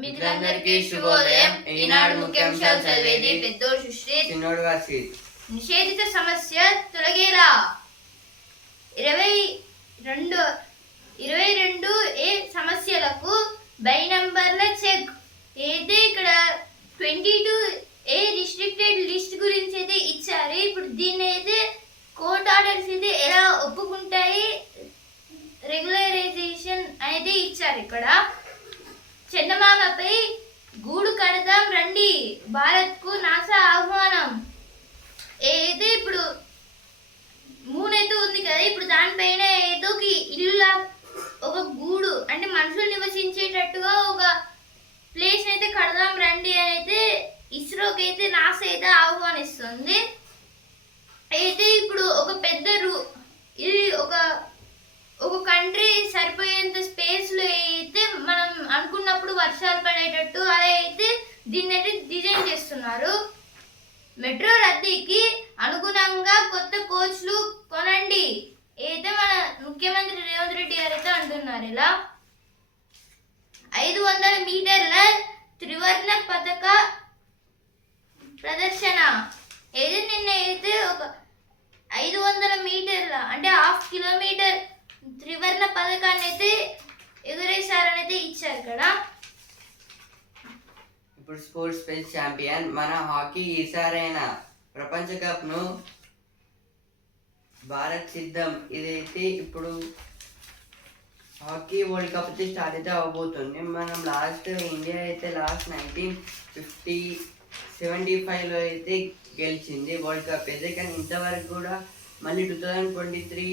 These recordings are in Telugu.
మిత్రులందరికీ శుభోదయం. ఈనాడు ముఖ్యాంశాలు చదివేది పెద్దోడు సుశ్రీత్, చిన్నోడు వర్షిత్. నిషేధిత సమస్య తొలగేలా 22A సమస్యలకు బై నంబర్ల చెక్. అయితే ఇక్కడ 22A రిస్ట్రిక్టెడ్ లిస్ట్ గురించి అయితే ఇచ్చారు. ఇప్పుడు దీన్ని అయితే కోర్ట్ ఆర్డర్స్ అయితే ఎలా ఒప్పుకుంటాయి, రెగ్యులరైజేషన్ అనేది ఇచ్చారు. ఇక్కడ చందమామపై గూడు కడదాం రండి, భారత్కు నాసా ఆహ్వానం. ఏదో ఇప్పుడు మూన్ అయితే ఉంది కదా, ఇప్పుడు దానిపైన ఏదో ఇల్లు ఒక గూడు అంటే మనుషులు నివసించేటట్టుగా ఒక ప్లేస్ అయితే కడదాం రండి అని అయితే ఇస్రోకి అయితే నాసా అయితే ఆహ్వానిస్తుంది. అయితే ఇప్పుడు ఒక పెద్ద ఇది ఒక కంట్రీ సరిపోయేంత స్పేస్లో అయితే మనం అనుకున్నప్పుడు వర్షాలు పడేటట్టు అలా అయితే దీన్ని అయితే డిజైన్ చేస్తున్నారు. మెట్రో రద్దీకి అనుగుణంగా కొత్త కోచ్లు కొనండి అయితే మన ముఖ్యమంత్రి రేవంత్ రెడ్డి గారు అయితే అంటున్నారు. ఇలా 500 మీటర్ల త్రివర్ణ పతాక ప్రదర్శన. ఏది నిన్న అయితే ఒక 500 మీటర్ల అంటే 1/2 కిలోమీటర్ త్రివర్ణ పథకాన్ని అయితే ఎగురేశారని అయితే ఇచ్చారు కదా. ఇప్పుడు స్పోర్ట్స్ స్పేస్ ఛాంపియన్ మన హాకీ ఈసారైనా ప్రపంచ కప్ ను భారత్ సిద్ధం. ఇదైతే ఇప్పుడు హాకీ వరల్డ్ కప్ అయితే స్టార్ట్ అయితే అవ్వబోతుంది. మనం ఇండియా అయితే లాస్ట్ 1975లో అయితే గెలిచింది వరల్డ్ కప్ అయితే. కానీ ఇంతవరకు కూడా మళ్ళీ 2023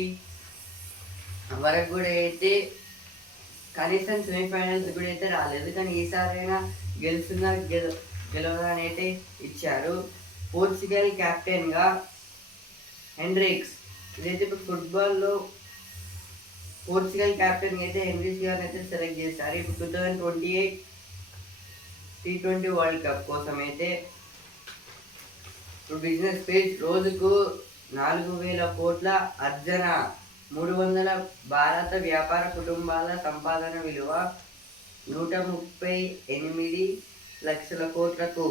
వరకు కూడా అయితే కనీసం సెమీఫైనల్స్ కూడా అయితే రాలేదు. కానీ ఈసారైనా గెలవదని అయితే ఇచ్చారు. పోర్చుగల్ కెప్టెన్గా హెన్రిక్స్. ఇదైతే ఇప్పుడు ఫుట్బాల్లో పోర్చుగల్ కెప్టెన్ అయితే హెన్రిక్స్ గారిని అయితే సెలెక్ట్ చేశారు. ఇప్పుడు 2028 T20 వరల్డ్ కప్ కోసం అయితే ఇప్పుడు బిజినెస్ పేజ్ రోజుకు 4,000 కోట్ల అర్జన, 300 భారత వ్యాపార కుటుంబాల సంపాదన విలువ 138 లక్షల కోట్లకు.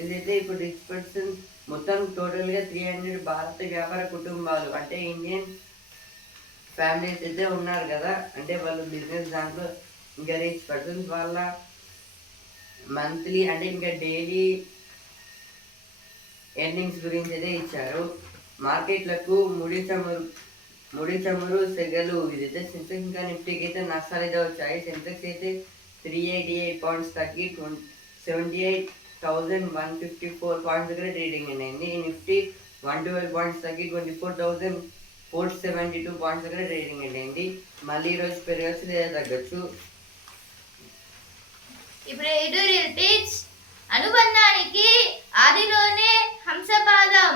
ఇదైతే ఇప్పుడు రిచ్ పర్సన్ మొత్తం టోటల్గా 300 భారత వ్యాపార కుటుంబాలు అంటే ఇండియన్ ఫ్యామిలీస్ అయితే ఉన్నారు కదా, అంటే వాళ్ళు బిజినెస్ దాంట్లో ఇంకా రిచ్ పర్సన్స్ వాళ్ళ మంత్లీ అంటే ఇంకా డైలీ ఎర్నింగ్స్ గురించి అయితే ఇచ్చారు. మార్కెట్లకు ముడి చమురు సెగలు. ఇదైతే సెన్సెక్స్ ఇంకా నిఫ్టీకి అయితే నష్టాలు అయితే వచ్చాయి. సెన్సెక్స్ అయితే 388 పాయింట్స్ తగ్గి 78,154 పాయింట్స్ దగ్గర ట్రేడింగ్ అయింది. నిఫ్టీ 112 పాయింట్స్ తగ్గి 24,472 పాయింట్స్ దగ్గర ట్రేడింగ్ అయింది. మళ్ళీ ఈరోజు పెరగచ్చు లేదా తగ్గచ్చు. ఇప్పుడు ఎడిటోరియల్ పేజ్. అనుబంధానికి ఆదిలోనే హంసపాదం.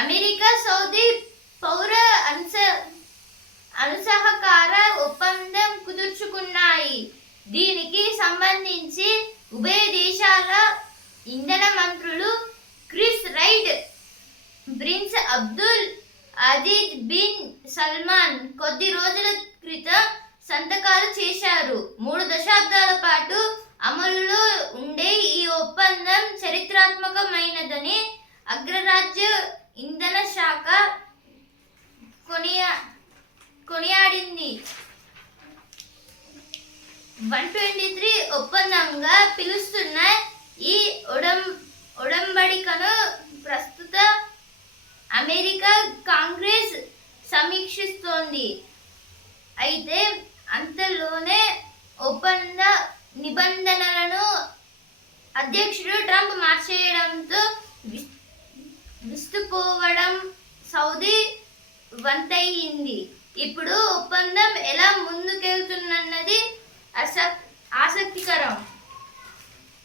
అమెరికా సౌదీ పౌర అనుసహకార ఒప్పందం కుదుర్చుకున్నాయి. దీనికి సంబంధించి ఉభయ దేశాల ఇంధన మంత్రులు Chris Wright, prince Abdul Aziz bin Salman కొద్ది రోజుల క్రితం సంతకాలు చేశారు. 3 దశాబ్దాల పాటు అమలులో ఉండే ఈ ఒప్పందం చరిత్రాత్మకమైనదని అగ్రరాజ్య ఇంధన శాఖ కొనియాడింది. 123 ఒప్పందంగా పిలుస్తున్న ఈ ఒడంబడికను ప్రస్తుత అమెరికా కాంగ్రెస్ సమీక్షిస్తోంది. అయితే అంతలోనే ఒప్పంద నిబంధనలను అధ్యక్షుడు ట్రంప్ మార్చేయడంతో విస్తుపోవడం సౌదీ వంతయింది. ఇప్పుడు ఒప్పందం ఎలా ముందుకెళ్తున్నది ఆసక్తికరం.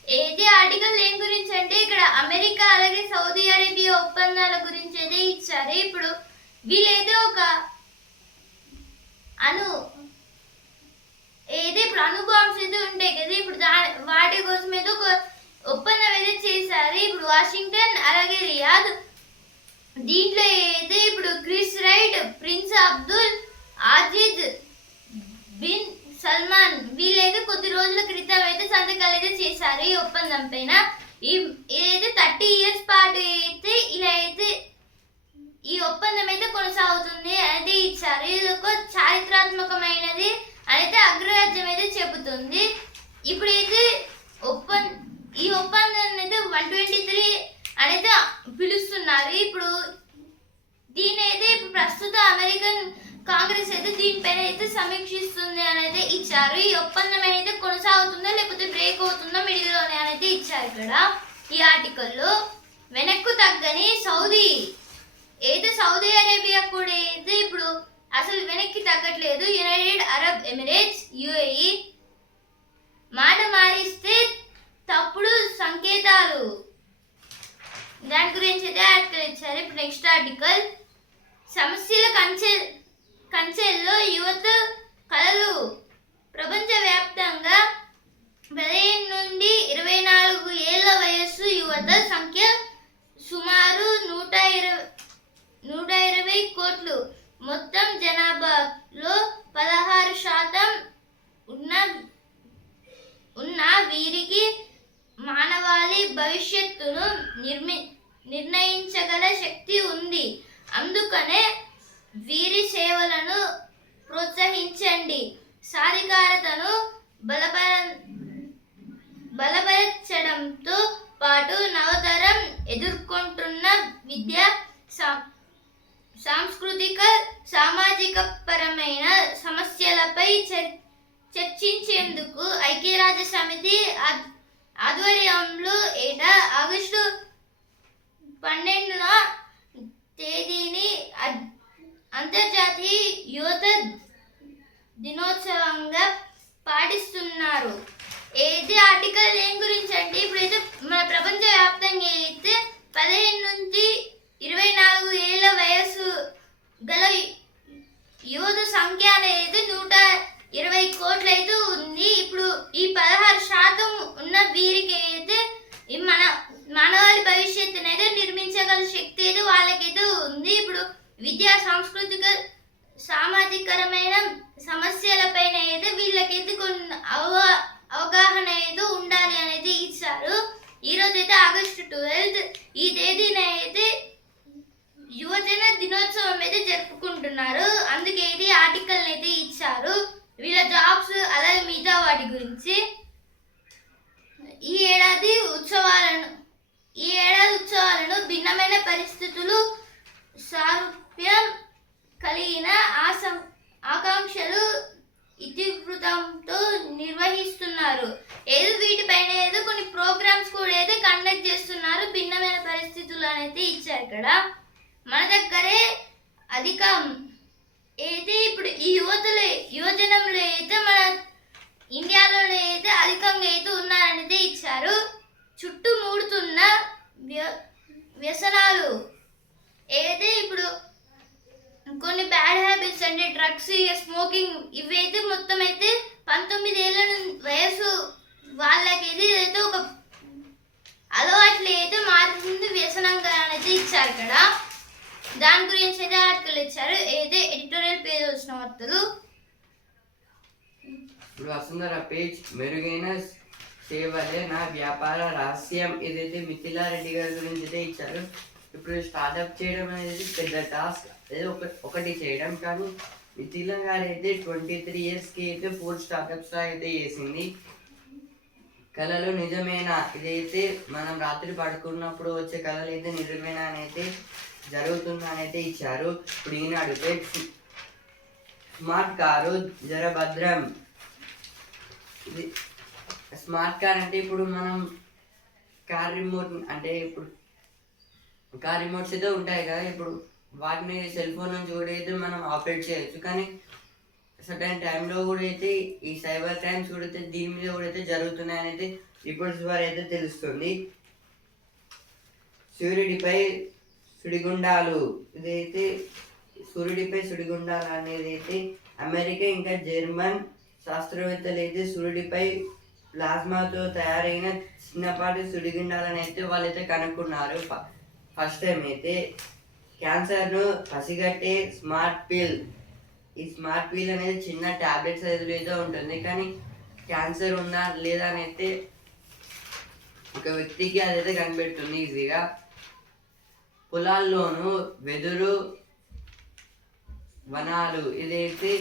ఏది ఆర్టికల్ దేని గురించి అంటే ఇక్కడ అమెరికా అలాగే సౌదీ అరేబియా ఒప్పందాల గురించి అయితే ఇచ్చారు. ఇప్పుడు వీళ్ళైతే ఒక ఇప్పుడు అణు బాంబ్స్ అయితే ఉంటాయి కదా, ఇప్పుడు వాటి కోసం అయితే ఒక ఒప్పందం అయితే చేశారు. ఇప్పుడు వాషింగ్టన్ అలాగే రియాద్. దీంట్లో అయితే ఇప్పుడు Chris Wright, prince Abdul Aziz bin Salman వీళ్ళైతే కొద్ది రోజుల క్రితం అయితే సంతకాలు అయితే చేశారు ఈ ఒప్పందం పైన. ఇదైతే 30 years పాటు అయితే ఇలా అయితే ఈ ఒప్పందం అయితే కొనసాగుతుంది అయితే ఇచ్చారు. ఇది ఒక చారిత్రాత్మకమైనది అయితే అగ్రరాజ్యం అయితే చెబుతుంది. ఇప్పుడైతే ఈ ఒప్పందాన్ని అయితే 123 అనేది పిలుస్తున్నారు. ఇప్పుడు దీని అయితే ఇప్పుడు ప్రస్తుత అమెరికన్ కాంగ్రెస్ అయితే దీనిపైన అయితే సమీక్షిస్తుంది అని అయితే ఇచ్చారు. ఈ ఒప్పందం అయితే కొనసాగుతుందా లేకపోతే బ్రేక్ అవుతుందా మిడిల్లోనే అనేది ఇచ్చారు ఇక్కడ ఈ ఆర్టికల్లో. వెనక్కు తగ్గని సౌదీ అరేబియా కూడా అయితే ఇప్పుడు అసలు వెనక్కి తగ్గట్లేదు. యునైటెడ్ అరబ్ ఎమిరేట్స్ యుఏఈ మాట మారిస్తే తప్పుడు సంకేతాలు, దాని గురించి అయితే ఆర్టికల్ ఇచ్చారు. ఇప్పుడు నెక్స్ట్ ఆర్టికల్ సమస్యల కంచెల్లో యువత కళలు. ప్రపంచవ్యాప్తంగా 15 నుండి 24 ఏళ్ల వయస్సు యువత సంఖ్య సుమారు 120 కోట్లు. మొత్తం జనాభాలో 16% ఉన్న వీరికి మానవాళి భవిష్యత్తును నిర్ణయించగల శక్తి ఉంది. అందుకనే వీరి సేవలను ప్రోత్సహించండి. సాధికారతను బలపరచడంతో పాటు నవతరం ఎదుర్కొంటున్న విద్య, సాంస్కృతిక, సామాజిక పరమైన సమస్యలపై చర్చించేందుకు ఐక్యరాజ్య సమితి ఆధ్వర్యంలో ఏటా ఆగస్టు 12న తేదీని అంతర్జాతీయ యువత దినోత్సవంగా పాటిస్తున్నారు. ఏది ఆర్టికల్ దేని గురించి అంటే ఇప్పుడైతే మన ప్రపంచ వ్యాప్తంగా అయితే 15 నుంచి 24 ఏళ్ల వయసు గల యువత సంఖ్య అనేది 120 కోట్లు అయితే ఉంది. ఇప్పుడు ఈ 16% ఉన్న వీరికి అయితే మన మానవాళి భవిష్యత్తును అయితే నిర్మించగల శక్తి అయితే వాళ్ళకైతే ఉంది. ఇప్పుడు విద్యా, సాంస్కృతిక, సామాజికరమైన సమస్యలపైన అయితే వీళ్ళకైతే కొన్ని అవగాహన అయితే ఉండాలి అనేది ఇచ్చారు. ఈరోజు అయితే ఆగస్టు 12 ఈ తేదీన అయితే యువజన దినోత్సవం అయితే జరుపుకుంటున్నారు. అందుకే ఇది ఆర్టికల్ అయితే ఇచ్చారు వీళ్ళ జాబ్స్ అలాగే మిగతా వాటి గురించి. ఈ ఏడాది ఉత్సవాలను భిన్నమైన పరిస్థితులు, సారూప్యం కలిగిన ఆకాంక్షలు ఇతివృత్తంతో నిర్వహిస్తున్నారు. వీటిపైన కొన్ని ప్రోగ్రామ్స్ కూడా అయితే కండక్ట్ చేస్తున్నారు. భిన్నమైన పరిస్థితులు అనేది ఇచ్చారు ఇక్కడ. మన దగ్గరే అధికం అయితే ఇప్పుడు ఈ యువజనంలో అయితే మన ఇండియాలోనే అయితే అధికంగా అయితే ఉన్నారనేది ఇచ్చారు. చుట్టుముడుతున్న వ్యసనాలు ఏదైతే ఇప్పుడు కొన్ని బ్యాడ్ హ్యాబిట్స్ అంటే డ్రగ్స్, స్మోకింగ్ ఇవైతే మొత్తం అయితే 19 ఏళ్ళ వయసు వాళ్ళకైతే ఏదైతే ఒక అలవాట్లు అయితే మారుతుంది వ్యసనంగా అనేది ఇచ్చారు ఇక్కడ. దాని గురించి అయితే ఆర్టికల్ ఇచ్చారు. ఏదైతే ఎడిటోరియల్ పేజ్ వచ్చిన వార్తలు. ఇప్పుడు వసుంధర పేజ్ మెరుగైన సేవలే నా వ్యాపార రహస్యం. ఏదైతే మిథిలారెడ్డి గారి గురించి అయితే ఇచ్చారు. ఇప్పుడు స్టార్ట్అప్ చేయడం అనేది పెద్ద టాస్క్, ఏదో ఒకటి చేయడం. కానీ మిథిలా గారు అయితే 23 yearsకి అయితే 4 స్టార్ట్అప్స్ అయితే చేసింది. కళలు నిజమేనా, ఇదైతే మనం రాత్రి పడుకున్నప్పుడు వచ్చే కళలు అయితే నిజమేనా అని అయితే జరుగుతుందని అయితే ఇచ్చారు. ఇప్పుడు ఈనాడు స్మార్ట్ కారు జరభద్రం. ఇది స్మార్ట్ కార్ అంటే ఇప్పుడు మనం కార్ రిమోట్ అంటే ఇప్పుడు కార్ రిమోట్స్ అయితే ఉంటాయి కదా, ఇప్పుడు వాటిని సెల్ ఫోన్ నుంచి కూడా అయితే మనం ఆపరేట్ చేయొచ్చు. కానీ సర్టన్ టైంలో కూడా అయితే ఈ సైబర్ క్రైమ్స్ కూడా అయితే దీని మీద కూడా అయితే జరుగుతున్నాయని అయితే రిపోర్ట్స్ ద్వారా అయితే తెలుస్తుంది. సూర్యుడిపై సుడిగుండాలు. ఇదైతే సూర్యుడిపై సుడిగుండాలు అనేది అయితే అమెరికా ఇంకా జర్మన్ శాస్త్రవేత్తలు అయితే సూర్యుడిపై ప్లాస్మాతో తయారైన చిన్నపాటి సుడిగుండాలని అయితే వాళ్ళైతే కనుక్కున్నారు. ఫస్ట్ టైం అయితే క్యాన్సర్ను పసిగట్టే స్మార్ట్ పిల్. ఈ స్మార్ట్ వీల్ అనేది చిన్న టాబ్లెట్ సైజులో అయితే ఉంటుంది, కానీ క్యాన్సర్ ఉందా లేదా అని అయితే ఒక వ్యక్తికి అదైతే కనిపెడుతుంది ఈజీగా. పొలాల్లోనూ వెదురు వనాలు ఇదైతే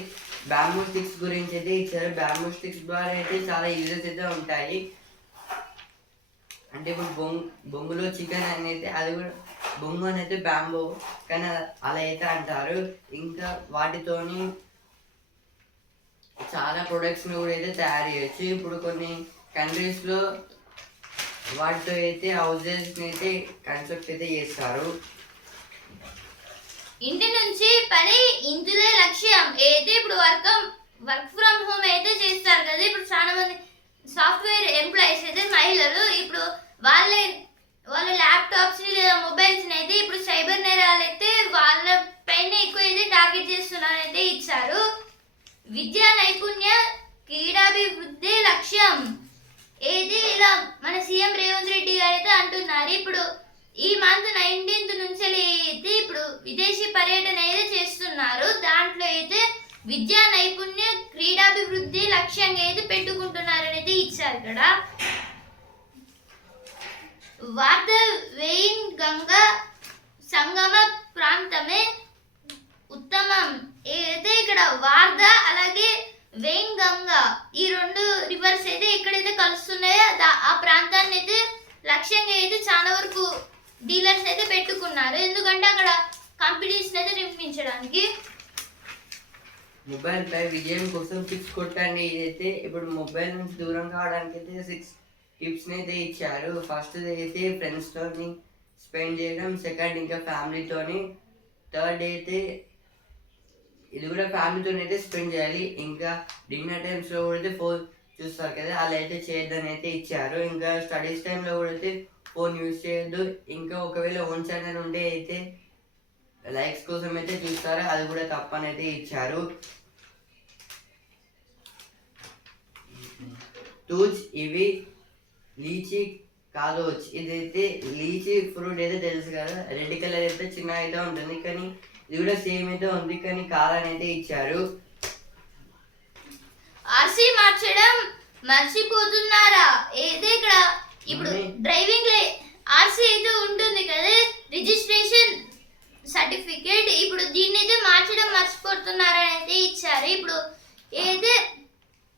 బ్యాంబూ స్టిక్స్ గురించి అయితే ఇచ్చారు. బ్యాంబూ స్టిక్స్ ద్వారా అయితే చాలా యూజెస్ అయితే ఉంటాయి. అంటే ఇప్పుడు బొంగులో చికెన్ అని అయితే అది కూడా బొంగు అని అయితే బ్యాంబూ, కానీ అలా అయితే అంటారు. ఇంకా వాటితోని చాలా ప్రొడక్ట్స్ని కూడా అయితే తయారు చేయొచ్చు. ఇప్పుడు కొన్ని కంట్రీస్లో వాటితో అయితే హౌజెస్ని అయితే కన్స్ట్రక్ట్ అయితే చేస్తారు. ఇంటి నుంచి పని ఇంటిదే లక్ష్యం అయితే ఇప్పుడు వర్క్ ఫ్రమ్ హోమ్ అయితే చేస్తారు కదా. ఇప్పుడు చాలా మంది సాఫ్ట్వేర్ ఎంప్లాయీస్ అయితే మహిళలు ఇప్పుడు వాళ్ళ ల్యాప్టాప్స్ లేదా మొబైల్స్ అయితే ఇప్పుడు సైబర్ నేరాలు అయితే వాళ్ళ పైన ఎక్కువ అయితే టార్గెట్ చేస్తున్నారైతే ఇచ్చారు. విద్యా నైపుణ్య క్రీడాభివృద్ధి లక్ష్యం ఏది ఇలా మన సీఎం రేవంత్ రెడ్డి గారు అయితే అంటున్నారు. ఇప్పుడు ఈ మంత్ 19th నుంచి అయితే ఇప్పుడు విదేశీ పర్యటన అయితే చేస్తున్నారు. దాంట్లో అయితే విద్యా నైపుణ్య క్రీడాభివృద్ధి లక్ష్యంగా అయితే పెట్టుకుంటున్నారని అయితే ఇచ్చారు ఇక్కడ. వార్త వెయిన్ గంగా సంగమ ప్రాంతమే ఉత్తమం అయితే ఇక్కడ వార్ద అలాగే వెయిన్ గంగా ఈ రెండు రివర్స్ అయితే ఎక్కడైతే కలుస్తున్నాయో ఆ ప్రాంతాన్ని అయితే లక్ష్యంగా అయితే చాలా వరకు డీలర్స్ అయితే పెట్టుకున్నారు. ఎందుకంటే అక్కడ కాంపిటీషన్ అయితే నిర్మించడానికి. మొబైల్ పై విజయం కోసం 6 కొట్టండి. ఇదైతే ఇప్పుడు మొబైల్ నుంచి దూరం కావడానికి అయితే 6 టిప్స్ని అయితే ఇచ్చారు. ఫస్ట్ అయితే ఫ్రెండ్స్తోని స్పెండ్ చేయడం, సెకండ్ ఇంకా ఫ్యామిలీతోని, థర్డ్ అయితే ఇది కూడా ఫ్యామిలీతో అయితే స్పెండ్ చేయాలి. ఇంకా డిన్నర్ టైమ్స్లో కూడా అయితే ఫోన్ చూస్తారు కదా, అలా అయితే చేయొద్దని అయితే ఇచ్చారు. ఇంకా స్టడీస్ టైంలో కూడా అయితే ఫోన్ యూజ్ చేయొద్దు. ఇంకా ఒకవేళ ఓన్ ఛానల్ ఉంటే అయితే లైక్స్ కోసం అయితే చూస్తారు, అది కూడా తప్పని అయితే ఇచ్చారు. టూచ్ ఇవి లీచీ కాదోచ్ ఇదైతే లీచీ ఫ్రూట్ అయితే తెలుసు కదా, రెడ్ కలర్ అయితే చిన్న అయితే ఉంటుంది, కానీ ఇది కూడా సేమ్ అయితే ఉంది, కానీ కాదని అయితే ఇచ్చారు. ఆర్సీ మార్చడం మర్చిపోతున్నారా ఏదే ఇక్కడ ఇప్పుడు డ్రైవింగ్ ఆర్సీ అయితే ఉంటుంది కదా, రిజిస్ట్రేషన్ సర్టిఫికేట్ ఇప్పుడు దీన్ని అయితే మార్చడం మర్చిపోతున్నారని అయితే ఇచ్చారు. ఇప్పుడు ఏదైతే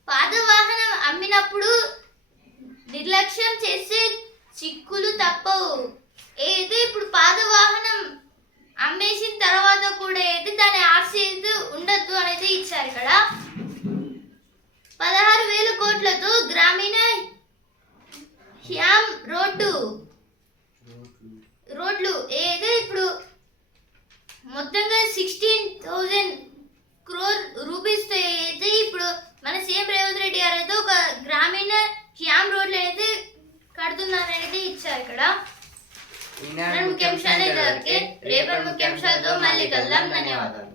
పాత వాహనం అమ్మినప్పుడు నిర్లక్ష్యం చేసే చిక్కులు తప్పవు. ఏదైతే ఇప్పుడు పాత వాహనం అమ్మేసిన తర్వాత కూడా అయితే దాని ఆర్సీ అయితే ఉండద్దు అనేది ఇచ్చారు ఇక్కడ. 16,000 కోట్లతో గ్రామీణ హ్యామ్ రోడ్లు ఏదో ఇప్పుడు మొత్తంగా 16,000 crore రూపీస్ అయితే ఇప్పుడు మన సీఎం రేవంత్ రెడ్డి గారు అయితే ఒక గ్రామీణ హ్యామ్ రోడ్లు అయితే కడుతున్నారనేది ఇచ్చారు ఇక్కడ. ముఖ్యాంశాలు రేపటి ముఖ్యాంశాలతో మళ్ళీ కలుద్దాం. ధన్యవాదాలు.